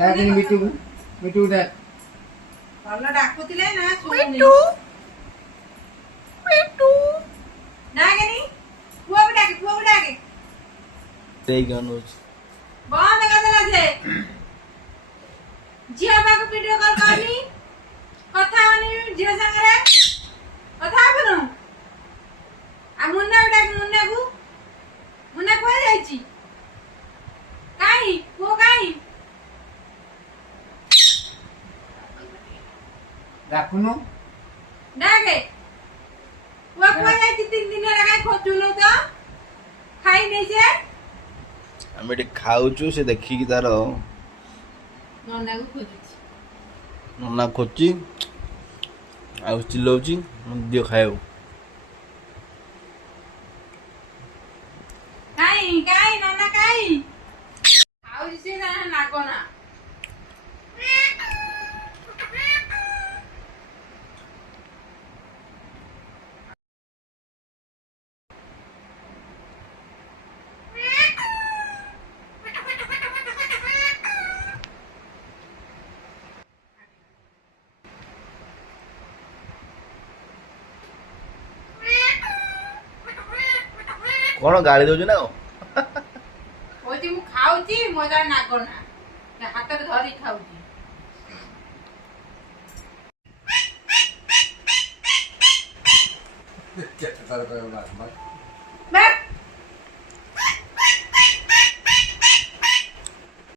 ডাকেনি me too me too ডাক ଭଲ ଡାକୁଥିଲେ ନା ଶୁଣୁନି ଡାକେନି ପୁଅକୁ ଡାକେ ସେଇ ଗାନୁଛି ବନ୍ଦ କରିଦେଲା ସେ ଝିଅ ପାଖକୁ ଭିଡିଓ କଲ୍ କରନି କଥା ହବନି ଝିଅ ସାଙ୍ଗରେ କଥା ହବନୁ ଆଉ ମୁନ୍ନାକୁ ଡାକେ ମୁନ୍ନା କୁଆଡେ ଯାଇଛି କାହିଁ ପୁଅ କାହିଁ ডাকুনু ଡାକେ ପୁଅ କୁଆଡେ ଯାଇଛି 3 ଦିନ ହେଲା କାହିଁ ଖୋଜୁନୁ ତ ଖାଇ ନେଇଛେ ଆମେ ଏଠି ଖାଉଛୁ ସେ ଦେଖିକି ତାର ନନାକୁ ଖୋଜୁଛି ନନା ଖୋଜୁଛି ଆଉ ଚିଲଉଛି ଦିଅ ଖାଇବାକୁ କାଇଁ ନନା କାଇଁ ଖାଉଛି ସେ ନାଗନା କଣ ଗାଳି ଦଉଛି ନା କହୁଛି ମୁଁ ଖାଉଛି ମୋ ଯାହା ନାଗନା ହାତରେ ଧରି ଖାଉଛି କେତେ ଥର କହିବ